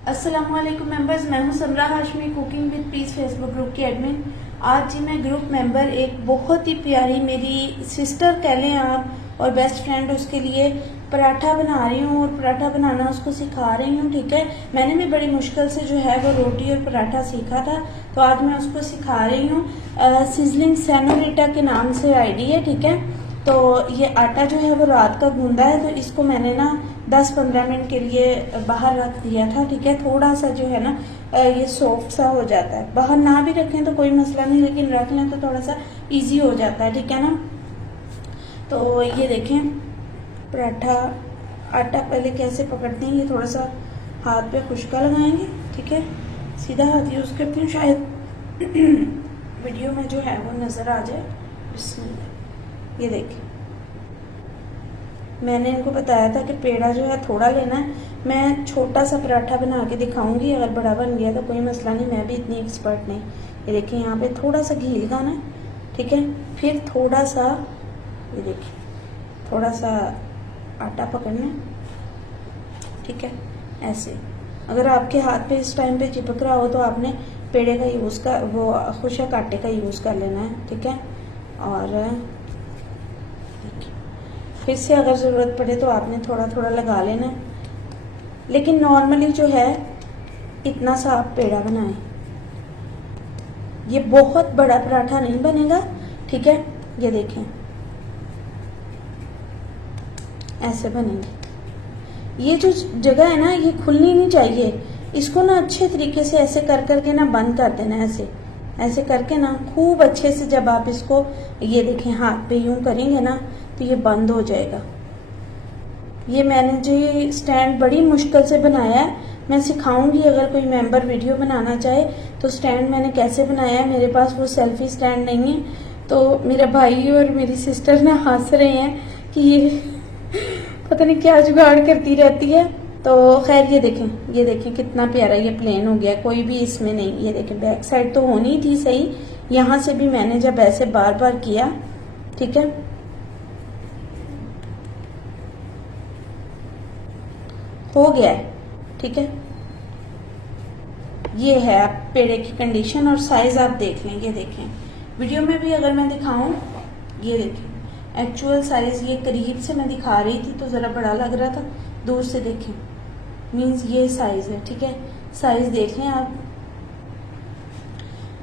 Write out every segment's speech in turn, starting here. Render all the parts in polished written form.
अस्सलामुअलैकुम मेंबर्स, मैं हूं Samra Hashmi, cooking with peace Facebook group की एडमिन। आज जी मैं ग्रुप मेंबर एक बहुत ही प्यारी मेरी सिस्टर कह लें आप और बेस्ट फ्रेंड, उसके लिए पराठा बना रही हूँ और पराठा बनाना उसको सिखा रही हूँ। ठीक है, मैंने भी बड़ी मुश्किल से जो है वो रोटी और पराठा सीखा था, तो आज मैं उसको सिखा रही हूँ। सिजलिंग सेनोरिटा के नाम से आईडी है। ठीक है, तो ये आटा जो है वो रात का गूंदा है, तो इसको मैंने ना 10-15 मिनट के लिए बाहर रख दिया था। ठीक है, थोड़ा सा जो है ना ये सॉफ्ट सा हो जाता है। बाहर ना भी रखें तो कोई मसला नहीं, लेकिन रख लें तो थोड़ा सा इजी हो जाता है। ठीक है ना, तो ये देखें पराठा आटा पहले कैसे पकड़ते हैं। ये थोड़ा सा हाथ पे खुशका लगाएंगे। ठीक है, सीधा हाथ यूज़ करती हूँ, शायद वीडियो में जो है वो नज़र आ जाए। बिस्मिल्लाह। ये देखिए, मैंने इनको बताया था कि पेड़ा जो है थोड़ा लेना है। मैं छोटा सा पराठा बना के दिखाऊंगी, अगर बड़ा बन गया तो कोई मसला नहीं, मैं भी इतनी एक्सपर्ट नहीं। ये देखिए, यहाँ पे थोड़ा सा घी लगाना है। ठीक है, फिर थोड़ा सा, ये देखिए, थोड़ा सा आटा पकड़ना है। ठीक है, ऐसे। अगर आपके हाथ पे इस टाइम पे चिपक रहा हो तो आपने पेड़े का यूज़ का वो खुशक आटे का यूज़ कर लेना है। ठीक है, और फिर से अगर ज़रूरत पड़े तो आपने थोड़ा थोड़ा लगा लेना है, लेकिन नॉर्मली जो है इतना सा आप पेड़ा बनाएं। ये बहुत बड़ा पराठा नहीं बनेगा। ठीक है, ये देखें ऐसे बनेंगे। ये जो जगह है ना ये खुलनी नहीं चाहिए, इसको ना अच्छे तरीके से ऐसे कर करके ना बंद कर देना। ऐसे ऐसे करके ना खूब अच्छे से, जब आप इसको ये देखें हाथ पे यूं करेंगे ना तो ये बंद हो जाएगा। ये मैंने जो ये स्टैंड बड़ी मुश्किल से बनाया है, मैं सिखाऊंगी अगर कोई मेंबर वीडियो बनाना चाहे तो स्टैंड मैंने कैसे बनाया है। मेरे पास वो सेल्फी स्टैंड नहीं है, तो मेरा भाई और मेरी सिस्टर ना हंस रहे हैं कि ये पता नहीं क्या जुगाड़ करती रहती है। तो खैर, ये देखें कितना प्यारा ये प्लेन हो गया, कोई भी इसमें नहीं। ये देखें बैक साइड तो होनी थी सही, यहाँ से भी मैंने जब ऐसे बार बार किया, ठीक है, हो गया है। ठीक है, ये है आप पेड़े की कंडीशन और साइज आप देख लें। ये देखें, वीडियो में भी अगर मैं दिखाऊं, ये देखें एक्चुअल साइज, ये करीब से मैं दिखा रही थी तो ज़रा बड़ा लग रहा था, दूर से देखें मीन्स ये साइज है। ठीक है, साइज देख लें आप।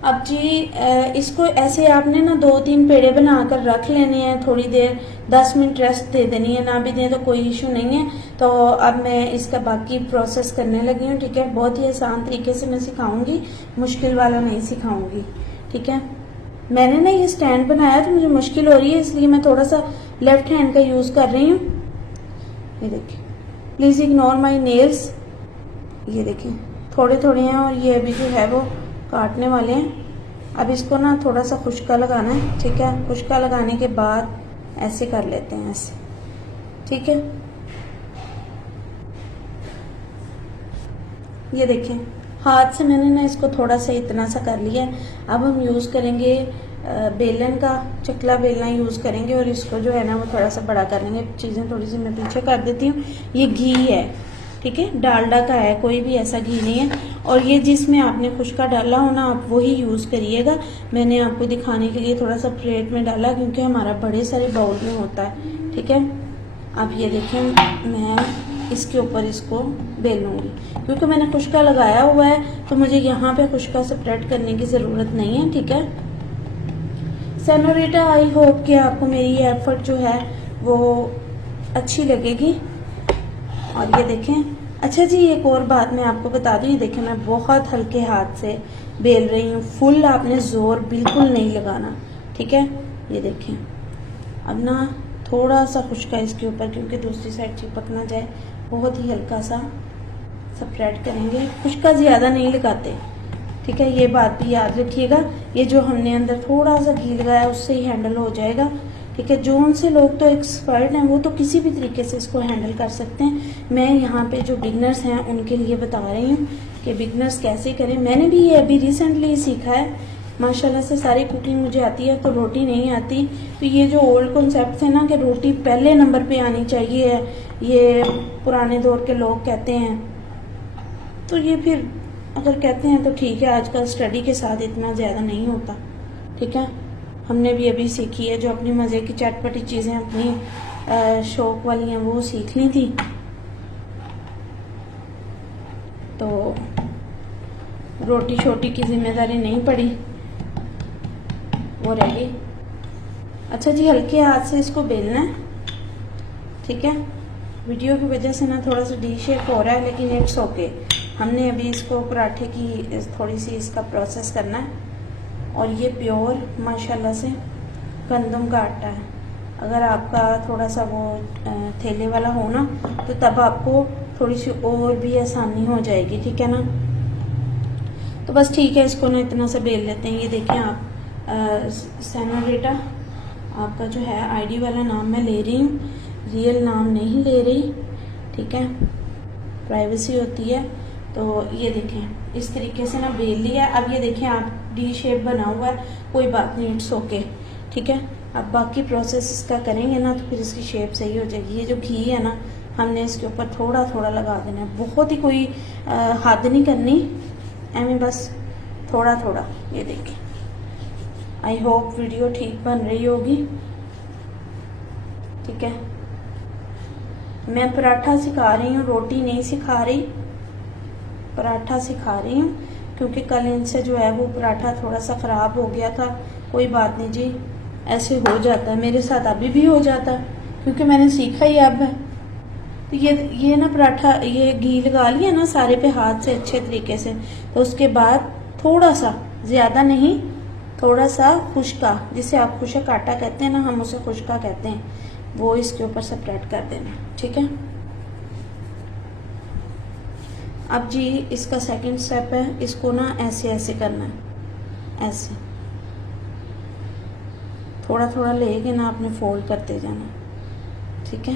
अब जी इसको ऐसे आपने ना 2-3 पेड़े बनाकर रख लेने हैं, थोड़ी देर 10 मिनट रेस्ट दे देनी है, ना भी दें तो कोई इशू नहीं है। तो अब मैं इसका बाकी प्रोसेस करने लगी हूँ। ठीक है, बहुत ही आसान तरीके से मैं सिखाऊंगी, मुश्किल वाला नहीं सिखाऊंगी। ठीक है, मैंने ना ये स्टैंड बनाया तो मुझे मुश्किल हो रही है, इसलिए मैं थोड़ा सा लेफ्ट हैंड का यूज़ कर रही हूँ। ये देखिए, प्लीज़ इग्नोर माई नेल्स। ये देखिए थोड़े थोड़े हैं और ये अभी जो है वो काटने वाले हैं। अब इसको ना थोड़ा सा खुशका लगाना है। ठीक है, खुशका लगाने के बाद ऐसे कर लेते हैं, ऐसे। ठीक है, ये देखें हाथ से मैंने ना इसको थोड़ा सा इतना सा कर लिया है। अब हम यूज़ करेंगे बेलन का, चकला बेलना यूज़ करेंगे और इसको जो है ना वो थोड़ा सा बड़ा कर लेंगे। चीज़ें थोड़ी सी मैं पीछे कर देती हूँ। ये घी है, ठीक है, डालडा का है, कोई भी ऐसा घी नहीं है। और ये जिसमें आपने खुशका डाला हो ना आप वही यूज़ करिएगा। मैंने आपको दिखाने के लिए थोड़ा सा प्लेट में डाला क्योंकि हमारा बड़े सारे बाउल में होता है। ठीक है, अब ये देखें मैं इसके ऊपर इसको बेलूंगी, क्योंकि मैंने खुशका लगाया हुआ है तो मुझे यहाँ पे खुशका स्प्रेड करने की ज़रूरत नहीं है। ठीक है, सेनोरिटा, आई होप कि आपको मेरी ये एफर्ट जो है वो अच्छी लगेगी। और ये देखें, अच्छा जी एक और बात मैं आपको बता दूं, ये देखें मैं बहुत हल्के हाथ से बेल रही हूँ, फुल आपने जोर बिल्कुल नहीं लगाना। ठीक है, ये देखें अब ना थोड़ा सा खुशका इसके ऊपर, क्योंकि दूसरी साइड चिपक ना जाए, बहुत ही हल्का सा स्प्रेड करेंगे, खुशका ज़्यादा नहीं लगाते। ठीक है, ये बात भी याद रखिएगा। ये जो हमने अंदर थोड़ा सा घी लगाया उससे ही हैंडल हो जाएगा। ठीक है, जो उनसे लोग तो एक्सपर्ट हैं वो तो किसी भी तरीके से इसको हैंडल कर सकते हैं। मैं यहाँ पे जो बिगनर्स हैं उनके लिए बता रही हूँ कि बिगनर्स कैसे करें। मैंने भी ये अभी रिसेंटली सीखा है, माशाल्लाह से सारी कुकिंग मुझे आती है, तो रोटी नहीं आती। तो ये जो ओल्ड कॉन्सेप्ट है ना कि रोटी पहले नंबर पे आनी चाहिए, ये पुराने दौर के लोग कहते हैं, तो ये फिर अगर कहते हैं तो ठीक है, आजकल स्टडी के साथ इतना ज़्यादा नहीं होता। ठीक है, हमने भी अभी सीखी है, जो अपनी मज़े की चटपटी चीज़ें अपनी शौक वाली हैं वो सीख ली थी। तो रोटी शोटी की जिम्मेदारी नहीं पड़ी, वो रह गई। अच्छा जी, हल्के हाथ से इसको बेलना है। ठीक है, वीडियो की वजह से ना थोड़ा सा डी शेप हो रहा है, लेकिन इट्स ओके। हमने अभी इसको पराठे की थोड़ी सी इसका प्रोसेस करना है। और ये प्योर माशाल्लाह से गंदम का आटा है। अगर आपका थोड़ा सा वो थैले वाला हो ना, तो तब आपको थोड़ी सी और भी आसानी हो जाएगी। ठीक है ना, तो बस ठीक है, इसको ना इतना सा बेल लेते हैं। ये देखें आप, सेनोरिटा आपका जो है आईडी वाला नाम मैं ले रही हूँ, रियल नाम नहीं ले रही। ठीक है, प्राइवेसी होती है। तो ये देखें इस तरीके से ना बेल लिया। अब ये देखें आप, डी शेप बना हुआ है, कोई बात नहीं, इट्स ओके। ठीक है, अब बाकी प्रोसेस इसका करेंगे ना तो फिर इसकी शेप सही हो जाएगी। ये जो घी है ना, हमने इसके ऊपर थोड़ा थोड़ा लगा देना है, बहुत ही कोई हद नहीं करनी, एमें बस थोड़ा थोड़ा। ये देखें, आई होप वीडियो ठीक बन रही होगी। ठीक है, मैं पराठा सिखा रही हूँ, रोटी नहीं सिखा रही, पराठा सिखा रही हूँ, क्योंकि कल इनसे जो है वो पराठा थोड़ा सा ख़राब हो गया था। कोई बात नहीं जी, ऐसे हो जाता है, मेरे साथ अभी भी हो जाता है, क्योंकि मैंने सीखा ही अब है। तो ये ना पराठा, ये घी लगा लिया ना सारे पे हाथ से अच्छे तरीके से। तो उसके बाद थोड़ा सा, ज़्यादा नहीं, थोड़ा सा खुश्का, जिसे आप खुशक आटा कहते हैं ना, हम उसे खुश्का कहते हैं, वो इसके ऊपर स्प्रेड कर देना। ठीक है, अब जी इसका सेकंड स्टेप है, इसको ना ऐसे ऐसे करना है, ऐसे थोड़ा थोड़ा लेके ना आपने फोल्ड करते जाना। ठीक है,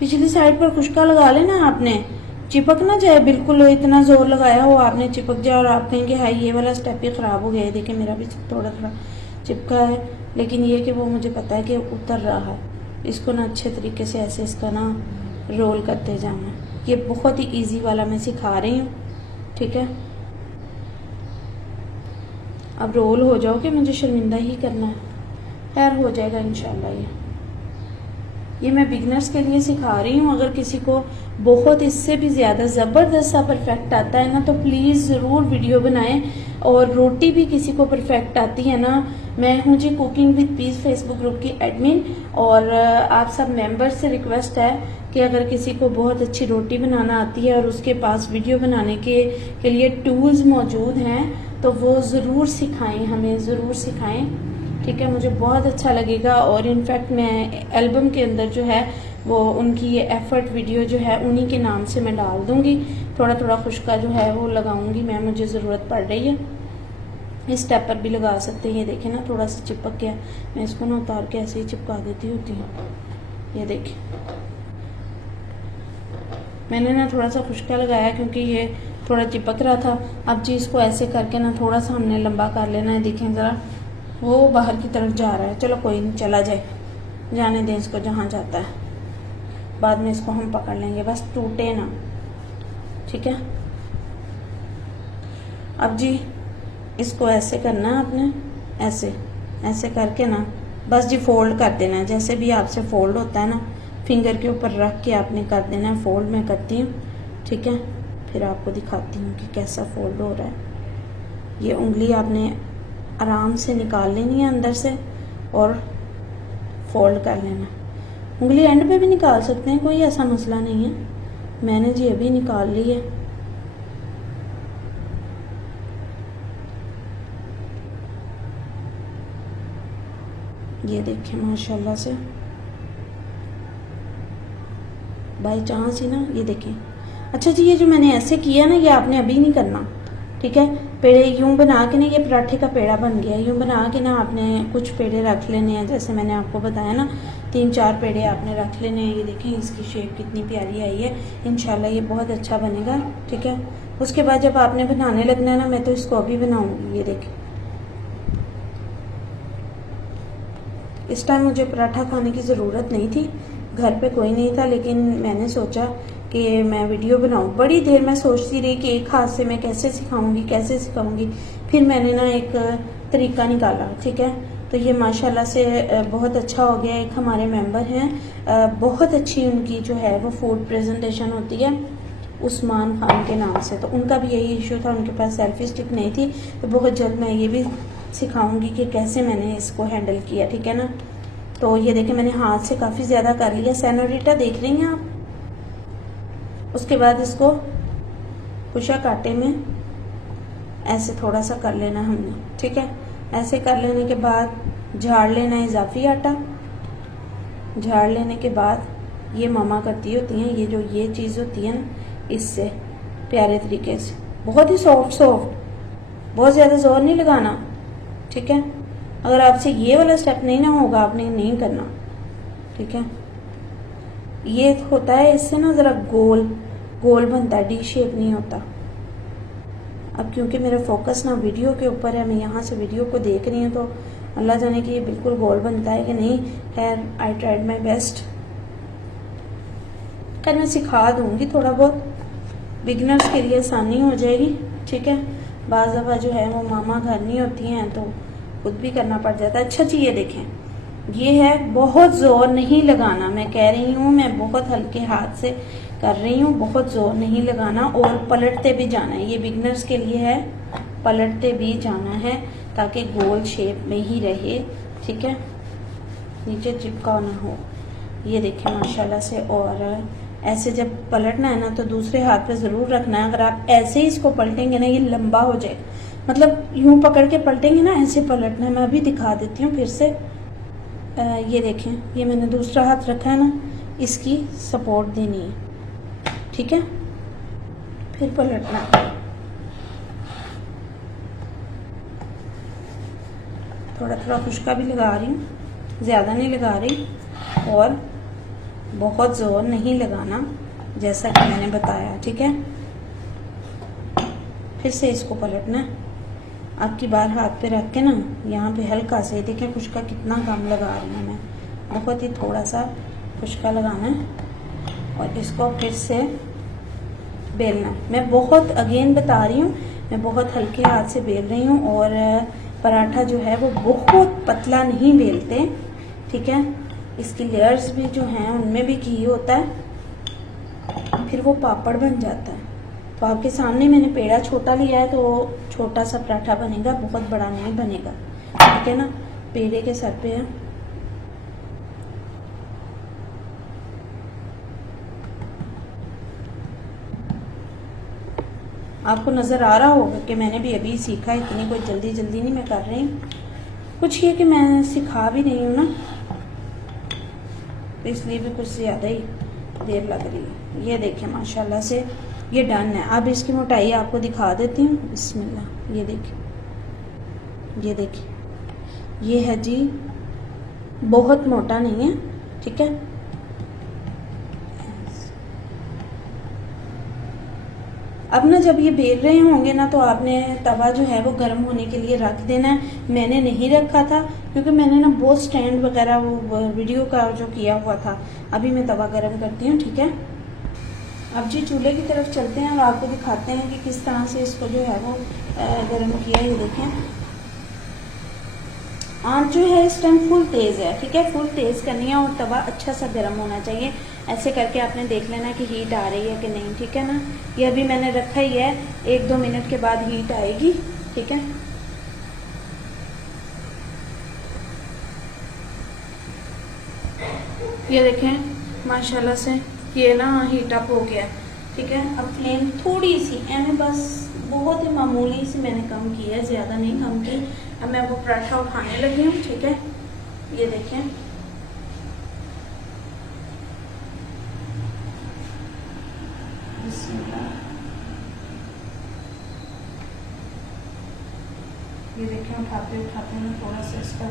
पिछली साइड पर खुश्का लगा लेना आपने, चिपक ना जाए बिल्कुल, इतना जोर लगाया हो आपने चिपक जाए और आप कहेंगे हाई ये वाला स्टेप ही ख़राब हो गया है। देखिए मेरा भी थोड़ा थोड़ा चिपका है, लेकिन ये कि वो मुझे पता है कि उतर रहा है। इसको ना अच्छे तरीके से ऐसे इसका ना रोल करते जाना है। ये बहुत ही इजी वाला मैं सिखा रही हूँ। ठीक है, अब रोल हो जाओगे, मुझे शर्मिंदा ही करना है, खैर हो जाएगा इंशाल्लाह। ये मैं बिगनर्स के लिए सिखा रही हूँ। अगर किसी को बहुत इससे भी ज़्यादा ज़बरदस्त सा परफेक्ट आता है ना, तो प्लीज़ ज़रूर वीडियो बनाएं। और रोटी भी किसी को परफेक्ट आती है ना, मैं हूँ जी cooking with peace Facebook group की एडमिन, और आप सब मेंबर्स से रिक्वेस्ट है कि अगर किसी को बहुत अच्छी रोटी बनाना आती है और उसके पास वीडियो बनाने के लिए टूल्स मौजूद हैं, तो वो ज़रूर सिखाएं, हमें ज़रूर सिखाएं। ठीक है, मुझे बहुत अच्छा लगेगा। और इनफैक्ट मैं एल्बम के अंदर जो है वो उनकी ये एफर्ट वीडियो जो है उन्हीं के नाम से मैं डाल दूंगी। थोड़ा थोड़ा खुश्का जो है वो लगाऊंगी मैं, मुझे ज़रूरत पड़ रही है। इस स्टेप पर भी लगा सकते हैं। ये देखें ना, थोड़ा सा चिपक गया, मैं इसको ना उतार के ऐसे ही चिपका देती होती हूँ। ये देखें, मैंने ना थोड़ा सा खुश्का लगाया क्योंकि ये थोड़ा चिपक रहा था। अब जी इसको ऐसे करके ना थोड़ा सा हमने लंबा कर लेना है। देखें ज़रा, वो बाहर की तरफ जा रहा है, चलो कोई नहीं, चला जाए, जाने दें इसको जहाँ जाता है, बाद में इसको हम पकड़ लेंगे, बस टूटे ना। ठीक है, अब जी इसको ऐसे करना है आपने, ऐसे ऐसे करके ना बस जी फोल्ड कर देना है, जैसे भी आपसे फोल्ड होता है ना, फिंगर के ऊपर रख के आपने कर देना है फोल्ड। मैं करती हूँ, ठीक है, फिर आपको दिखाती हूँ कि कैसा फोल्ड हो रहा है। ये उंगली आपने आराम से निकाल लेनी है अंदर से और फोल्ड कर लेना। उंगली एंड पे भी निकाल सकते हैं, कोई ऐसा मसला नहीं है। मैंने जी अभी निकाल ली है। ये देखें माशाल्लाह से, बाई चांस ही ना, ये देखें। अच्छा जी, ये जो मैंने ऐसे किया ना, ये आपने अभी नहीं करना। ठीक है, पेड़े यूं बना के ना, ये पराठे का पेड़ा बन गया। यूं बना के ना आपने कुछ पेड़े रख लेने हैं, जैसे मैंने आपको बताया ना, 3-4 पेड़े आपने रख लेने हैं। ये देखें इसकी शेप कितनी प्यारी आई है, इंशाल्लाह ये बहुत अच्छा बनेगा। ठीक है, उसके बाद जब आपने बनाने लगना है ना, मैं तो इसको अभी बनाऊंगी। ये देखें, इस टाइम मुझे पराठा खाने की ज़रूरत नहीं थी, घर पे कोई नहीं था, लेकिन मैंने सोचा कि मैं वीडियो बनाऊं। बड़ी देर मैं सोचती रही कि एक हाथ से मैं कैसे सिखाऊंगी। फिर मैंने ना एक तरीका निकाला, ठीक है। तो ये माशाल्लाह से बहुत अच्छा हो गया। एक हमारे मेंबर हैं, बहुत अच्छी उनकी जो है वो फूड प्रेजेंटेशन होती है उस्मान खान के नाम से। तो उनका भी यही इशू था, उनके पास सेल्फी स्टिक नहीं थी। तो बहुत जल्द मैं ये भी सिखाऊंगी कि कैसे मैंने इसको हैंडल किया, ठीक है ना। तो ये देखिए मैंने हाथ से काफ़ी ज़्यादा कर लिया। सेनोरिटा देख रही हैं आप। उसके बाद इसको कुशा कांटे में ऐसे थोड़ा सा कर लेना हमने, ठीक है। ऐसे कर लेने के बाद झाड़ लेना इजाफी आटा। झाड़ लेने के बाद ये मामा करती होती हैं, ये जो ये चीज़ होती है ना, इससे प्यारे तरीके से बहुत ही सॉफ्ट, बहुत ज़्यादा जोर नहीं लगाना, ठीक है। अगर आपसे ये वाला स्टेप नहीं ना होगा, आपने नहीं करना, ठीक है। ये होता है इससे ना ज़रा गोल गोल बनता है, डी शेप नहीं होता। अब क्योंकि मेरा फोकस ना वीडियो के ऊपर है, मैं यहाँ से वीडियो को देख रही हूँ, तो अल्लाह जाने कि ये बिल्कुल गोल बनता है कि नहीं। खैर आई ट्राइड माई बेस्ट। खैर मैं सिखा दूँगी थोड़ा बहुत, बिगनर्स के लिए आसानी हो जाएगी, ठीक है। बाज़ दफ़ा जो है वो मामा घर नहीं होती हैं तो खुद भी करना पड़ जाता है। अच्छा जी ये देखें, ये है, बहुत ज़ोर नहीं लगाना। मैं कह रही हूँ, मैं बहुत हल्के हाथ से कर रही हूँ, बहुत ज़ोर नहीं लगाना। और पलटते भी जाना है, ये बिगनर्स के लिए है, पलटते भी जाना है ताकि गोल शेप में ही रहे, ठीक है, नीचे चिपका ना हो। ये देखें माशाल्लाह से। और ऐसे जब पलटना है ना तो दूसरे हाथ पे ज़रूर रखना है। अगर आप ऐसे ही इसको पलटेंगे ना, ये लंबा हो जाएगा, मतलब यूं पकड़ के पलटेंगे ना, ऐसे पलटना है। मैं अभी दिखा देती हूँ फिर से। ये देखें, ये मैंने दूसरा हाथ रखा है ना, इसकी सपोर्ट देनी है, ठीक है, फिर पलटना। थोड़ा थोड़ा खुशका भी लगा रही हूँ, ज़्यादा नहीं लगा रही, और बहुत ज़ोर नहीं लगाना जैसा कि मैंने बताया, ठीक है। फिर से इसको पलटना है। आपकी बार हाथ पे रख के ना यहाँ पे हल्का से, देखें खुशका कितना कम लगा रही हूँ मैं, बहुत ही थोड़ा सा खुशका लगाना है और इसको फिर से बेलना है। मैं बहुत अगेन बता रही हूँ, मैं बहुत हल्के हाथ से बेल रही हूँ। और पराठा जो है वो बहुत पतला नहीं बेलते, ठीक है। इसकी लेयर्स भी जो हैं उनमें भी घी होता है, फिर वो पापड़ बन जाता है। तो आपके सामने मैंने पेड़ा छोटा लिया है, तो छोटा सा पराठा बनेगा, बहुत बड़ा नहीं बनेगा, ठीक है ना। पेड़े के सर पे है, आपको नज़र आ रहा होगा कि मैंने भी अभी सीखा है, इतनी कोई जल्दी जल्दी नहीं मैं कर रही हूँ। कुछ ये कि मैं सिखा भी नहीं हूँ ना, तो इसलिए भी कुछ ज़्यादा ही देर लग रही है। ये देखें माशाल्लाह से ये डन है। अब इसकी मोटाई आपको दिखा देती हूँ, बिस्मिल्लाह। ये देखिए, ये देखिए, ये है जी, बहुत मोटा नहीं है, ठीक है। अब ना जब ये बेल रहे होंगे ना, तो आपने तवा जो है वो गर्म होने के लिए रख देना है। मैंने नहीं रखा था क्योंकि मैंने ना बहुत स्टैंड वगैरह वो वीडियो का जो किया हुआ था। अभी मैं तवा गर्म करती हूँ, ठीक है। अब जी चूल्हे की तरफ चलते हैं और आपको दिखाते हैं कि किस तरह से इसको जो है वो गर्म किया। ये देखें, आंच जो है इस टाइम फुल तेज़ है, ठीक है, फुल तेज़ करनी है और तवा अच्छा सा गर्म होना चाहिए। ऐसे करके आपने देख लेना कि हीट आ रही है कि नहीं, ठीक है ना। ये अभी मैंने रखा ही है, 1-2 मिनट के बाद हीट आएगी, ठीक है। ये देखें माशाल्लाह से ये ना हीट अप हो गया, ठीक है। अब फ्लेम थोड़ी सी एम, बस बहुत ही मामूली सी मैंने कम की है, ज़्यादा नहीं कम की। अब मैं वो पराठा उठाने लगी हूँ, ठीक है। ये देखें, ये देखें, उठाते उठाते मैं थोड़ा सा इसका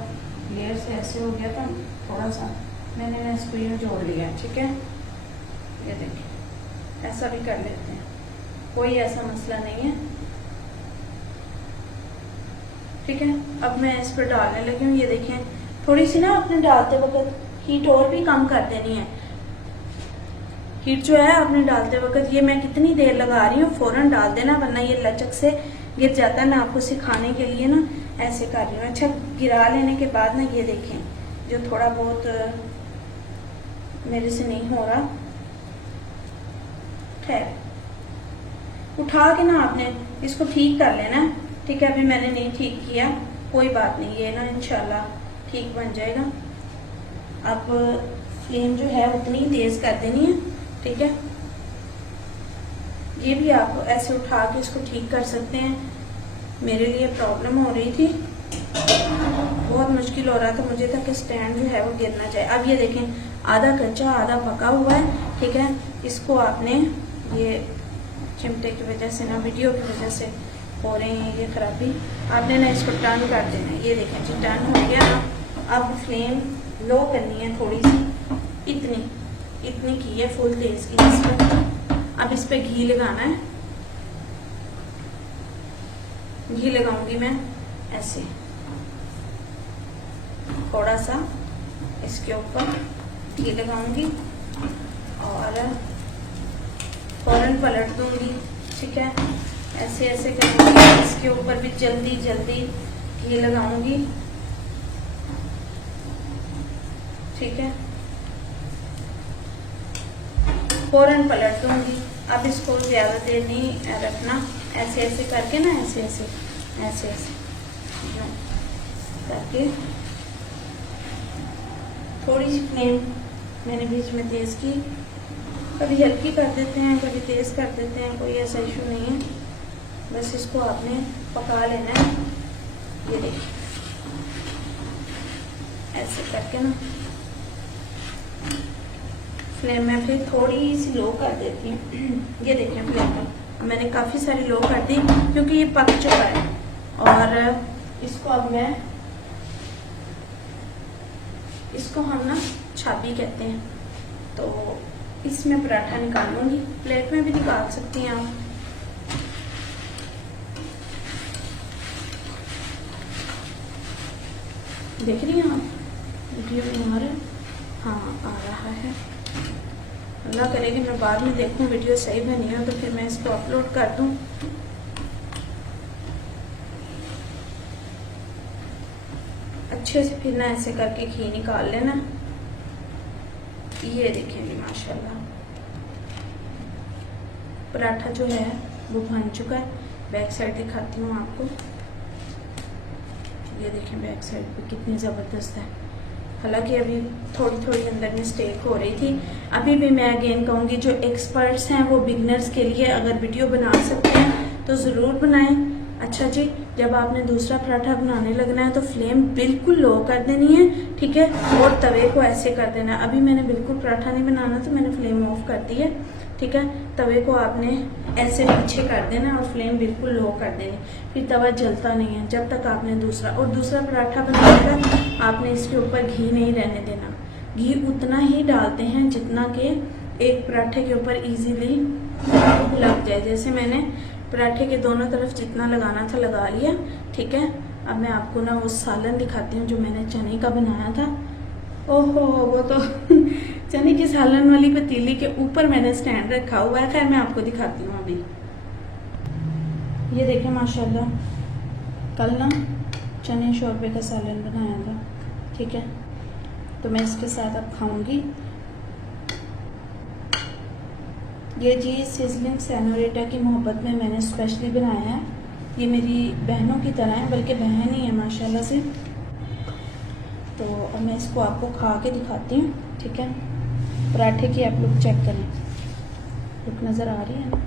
लेयर से ऐसे हो गया था, थोड़ा सा मैंने इसको यूँ जोड़ लिया, ठीक है। ये देखिए, ऐसा भी कर लेते हैं, कोई ऐसा मसला नहीं है, ठीक है। अब मैं इस पर डालने लगी हूँ। ये देखें, थोड़ी सी ना आपने डालते वक्त हीट और भी कम कर देनी है, हीट जो है आपने डालते वक्त, ये मैं कितनी देर लगा रही हूँ, फ़ौरन डाल देना वरना ये लचक से गिर जाता है। मैं आपको सिखाने के लिए ना ऐसे कर रही हूँ। अच्छा, गिरा लेने के बाद ना ये देखें, जो थोड़ा बहुत मेरे से नहीं हो रहा, खैर उठा के ना आपने इसको ठीक कर लेना है। ठीक है, अभी मैंने नहीं ठीक किया, कोई बात नहीं, ये ना इंशाल्लाह ठीक बन जाएगा। अब फ्लेम जो है उतनी तेज कर देनी है। ठीक है, ये भी आप ऐसे उठा के इसको ठीक कर सकते हैं। मेरे लिए प्रॉब्लम हो रही थी, बहुत मुश्किल हो रहा था मुझे था कि स्टैंड जो है वो गिरना चाहिए। अब ये देखें, आधा कच्चा आधा पका हुआ है। ठीक है, इसको आपने, ये चिमटे की वजह से ना, वीडियो की वजह से हो रही है ये खराबी, आपने ना इसको टर्न कर देना है। ये देखें जी, टर्न हो गया ना। अब फ्लेम लो करनी है थोड़ी सी, इतनी की है, फुल तेज की इस पर। अब इस पे घी लगाना है। घी लगाऊंगी मैं ऐसे थोड़ा सा, इसके ऊपर घी लगाऊंगी और फौरन पलट दूंगी। ठीक है, ऐसे ऐसे करूंगी, इसके ऊपर भी जल्दी जल्दी घी लगाऊंगी। ठीक है, फौरन पलट दूंगी। अब इसको ज्यादा देर नहीं रखना, ऐसे ऐसे करके ना, ऐसे ऐसे ऐसे ऐसे करके थोड़ी सी फ्लेम मैंने बीच में तेज की, कभी हल्की कर देते हैं कभी तेज कर देते हैं, कोई ऐसा इशू नहीं है। बस इसको आपने पका लेना है। ये देखिए ऐसे करके ना, फ्लेम में फिर थोड़ी सी लो कर देती हूँ। ये देखिए फ्लेम मैंने काफ़ी सारी लो कर दी क्योंकि ये पक चुका है। और इसको अब मैं, इसको हम ना छाबी कहते हैं, तो इसमें पराठा निकालूंगी। प्लेट में भी निकाल सकती हैं आप। देख रही हैं आप, वीडियो में आ रहा है? हाँ आ रहा है। अल्लाह करे कि मैं बाद में देखूं वीडियो सही बनी हो तो फिर मैं इसको अपलोड कर दूं। अच्छे से फिर ना ऐसे करके घी निकाल लेना। ये देखेंगे माशाल्लाह पराठा जो है वो बन चुका है। बैक साइड दिखाती हूँ आपको। ये देखें बैक साइड पे कितनी ज़बरदस्त है। हालांकि अभी थोड़ी थोड़ी अंदर मिस्टेक हो रही थी। अभी भी मैं अगेन कहूँगी, जो एक्सपर्ट्स हैं वो बिगनर्स के लिए अगर वीडियो बना सकते हैं तो ज़रूर बनाएं। अच्छा जी, जब आपने दूसरा पराठा बनाने लगना है तो फ्लेम बिल्कुल लो कर देनी है। ठीक है, और तवे को ऐसे कर देना है। अभी मैंने बिल्कुल पराठा नहीं बनाना तो मैंने फ्लेम ऑफ कर दी है। ठीक है, तवे को आपने ऐसे पीछे कर देना और फ्लेम बिल्कुल लो कर देनी, फिर तवा जलता नहीं है जब तक आपने दूसरा पराठा बनाएगा। आपने इसके ऊपर घी नहीं रहने देना। घी उतना ही डालते हैं जितना कि एक पराठे के ऊपर इजीली लग जाए। जैसे मैंने पराठे के दोनों तरफ जितना लगाना था लगा लिया। ठीक है, अब मैं आपको ना वो सालन दिखाती हूँ जो मैंने चने का बनाया था। ओहो, वो तो चने की सालन वाली पतीली के ऊपर मैंने स्टैंड रखा हुआ है। खैर मैं आपको दिखाती हूँ अभी। ये देखें माशाल्लाह, कल ना चने शोरबे का सालन बनाया था। ठीक है, तो मैं इसके साथ अब खाऊंगी। ये चीज़ सिजलिंग सेनोरिटा की मोहब्बत में मैंने स्पेशली बनाया है। ये मेरी बहनों की तरह है, बल्कि बहन ही है माशाल्लाह से। तो अब मैं इसको आपको खा के दिखाती हूँ। ठीक है, पराठे की आप लोग चेक करें, लुक नज़र आ रही है ना?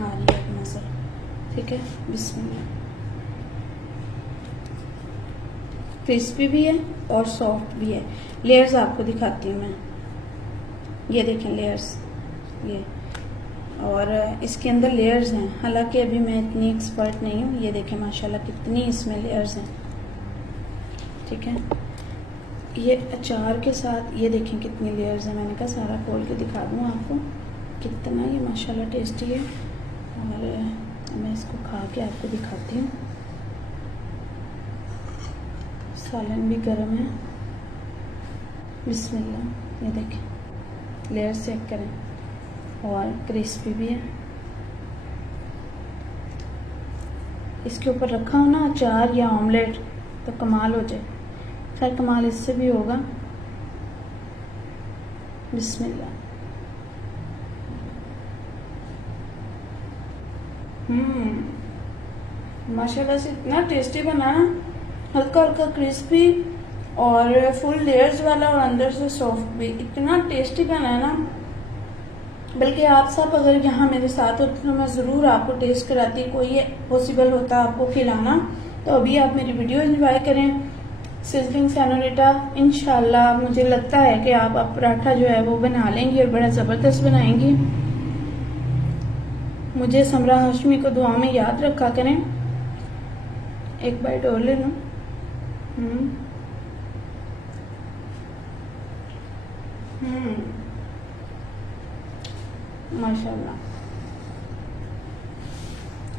आ रही है नज़र। ठीक है, बिस्मिल्लाह। क्रिस्पी भी है और सॉफ्ट भी है। लेयर्स आपको दिखाती हूँ मैं। ये देखें लेयर्स, ये और इसके अंदर लेयर्स हैं। हालांकि अभी मैं इतनी एक्सपर्ट नहीं हूँ। ये देखें माशाल्लाह कितनी इसमें लेयर्स हैं। ठीक है, ये अचार के साथ ये देखें कितनी लेयर्स हैं। मैंने कहा सारा खोल के दिखा दूँ आपको, कितना ये माशाल्लाह टेस्टी है। और मैं इसको खा के आपको दिखाती हूँ। सालन भी गर्म है। बिस्मिल्लाह, ये देखें लेयर चेक करें, और क्रिस्पी भी है। इसके ऊपर रखा हो ना अचार या ऑमलेट तो कमाल हो जाए। खैर कमाल इससे भी होगा। बिस्मिल्लाह। माशाल्लाह से इतना टेस्टी बना ना, हल्का हल्का क्रिस्पी और फुल लेयर्स वाला और अंदर से सॉफ्ट भी, इतना टेस्टी बना है ना। बल्कि आप सब अगर यहाँ मेरे साथ होते तो मैं ज़रूर आपको टेस्ट कराती, कोई पॉसिबल होता आपको खिलाना। तो अभी आप मेरी वीडियो एंजॉय करें। सिजलिंग सेनोरिटा, इंशाल्लाह मुझे लगता है कि आप पराठा जो है वो बना लेंगी और बड़ा ज़बरदस्त बनाएंगी। मुझे समरा हाशमी को दुआ में याद रखा करें। एक बाइट और ले लूं। माशाल्लाह।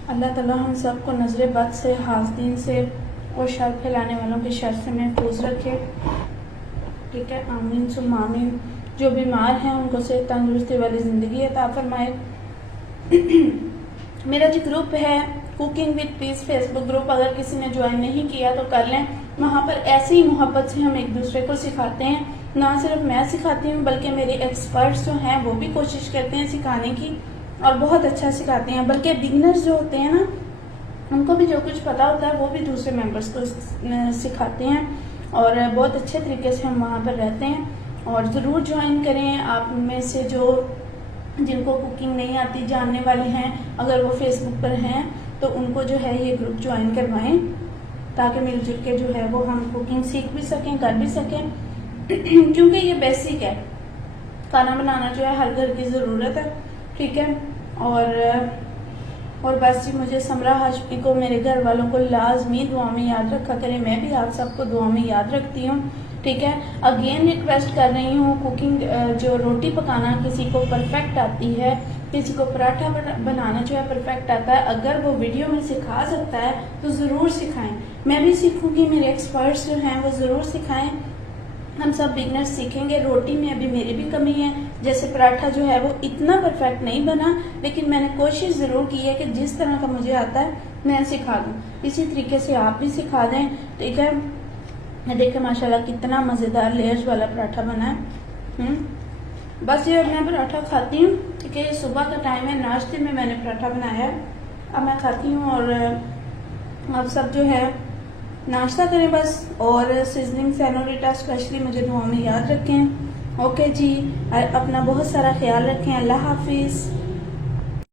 अल्लाह ताला हम सबको नजर बद से, हासदीन से और शर फैलाने वालों के शर से महफूज रखे। ठीक है, आमीन सुम्मा आमीन। जो बीमार हैं उनको सेहत तंदुरुस्ती वाली ज़िंदगी अता फरमाए। मेरा जो ग्रुप है cooking with peace Facebook group, अगर किसी ने ज्वाइन नहीं किया तो कर लें। वहाँ पर ऐसी ही मोहब्बत से हम एक दूसरे को सिखाते हैं। ना सिर्फ मैं सिखाती हूँ बल्कि मेरे एक्सपर्ट्स जो हैं वो भी कोशिश करते हैं सिखाने की और बहुत अच्छा सिखाते हैं। बल्कि बिगिनर्स जो होते हैं ना, उनको भी जो कुछ पता होता है वो भी दूसरे मेंबर्स को सिखाते हैं और बहुत अच्छे तरीके से हम वहाँ पर रहते हैं। और ज़रूर ज्वाइन करें। आप में से जो जिनको कुकिंग नहीं आती, जानने वाले हैं, अगर वो फेसबुक पर हैं तो उनको जो है ये ग्रुप ज्वाइन करवाएं, ताकि मिलजुल के जो है वो हम कुकिंग सीख भी सकें, कर भी सकें। क्योंकि ये बेसिक है, खाना बनाना जो है हर घर की ज़रूरत है। ठीक है, और बस जी मुझे समरा हाशमी को, मेरे घर वालों को लाजमी दुआ में याद रखा करें। मैं भी आप सबको दुआ में याद रखती हूँ। ठीक है, अगेन रिक्वेस्ट कर रही हूँ, कुकिंग जो रोटी पकाना किसी को परफेक्ट आती है, किसी को पराठा बनाना जो है परफेक्ट आता है, अगर वो वीडियो में सिखा सकता है तो ज़रूर सिखाएं। मैं भी सीखूंगी, मेरे एक्सपर्ट्स जो हैं वो ज़रूर सिखाएं। हम सब बिगनर्स सीखेंगे। रोटी में अभी मेरी भी कमी है, जैसे पराठा जो है वो इतना परफेक्ट नहीं बना, लेकिन मैंने कोशिश ज़रूर की है कि जिस तरह का मुझे आता है मैं सिखा दूँ। इसी तरीके से आप भी सिखा दें। ठीक है, देखिए माशाल्लाह कितना मज़ेदार लेयर्स वाला पराठा बना है। बस ये मैं पराठा खाती हूँ क्योंकि सुबह का टाइम है, नाश्ते में मैंने पराठा बनाया है, अब मैं खाती हूँ। और आप सब जो है नाश्ता करें बस। और सीजनिंग सेनोरिटा स्पेशली मुझे दुआ में याद रखें। ओके जी, अपना बहुत सारा ख्याल रखें। अल्लाह हाफिज़।